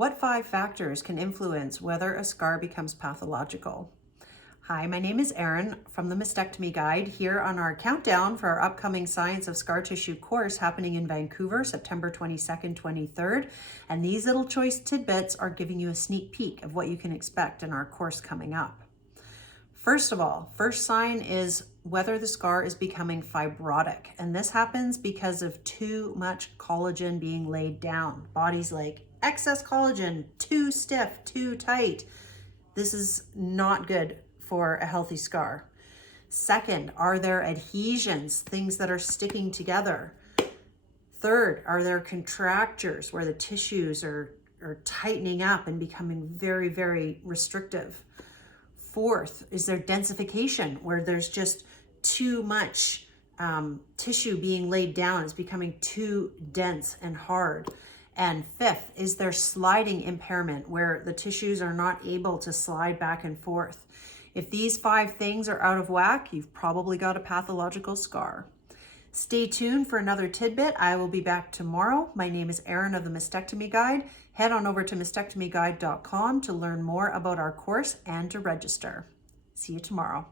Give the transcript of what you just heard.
What 5 factors can influence whether a scar becomes pathological? Hi, my name is Erin from the Mastectomy Guide here on our countdown for our upcoming Science of Scar Tissue course happening in Vancouver, September 22nd, 23rd. And these little choice tidbits are giving you a sneak peek of what you can expect in our course coming up. First of all, first sign is whether the scar is becoming fibrotic. And this happens because of too much collagen being laid down. Body's like, excess collagen, too stiff, too tight. This is not good for a healthy scar. Second, are there adhesions, things that are sticking together? Third, are there contractures where the tissues are tightening up and becoming very, very restrictive? Fourth, is there densification where there's just too much tissue being laid down? It's becoming too dense and hard. And fifth, is there sliding impairment where the tissues are not able to slide back and forth? If these 5 things are out of whack, you've probably got a pathological scar. Stay tuned for another tidbit. I will be back tomorrow. My name is Erin of the Mastectomy Guide. Head on over to mastectomyguide.com to learn more about our course and to register. See you tomorrow.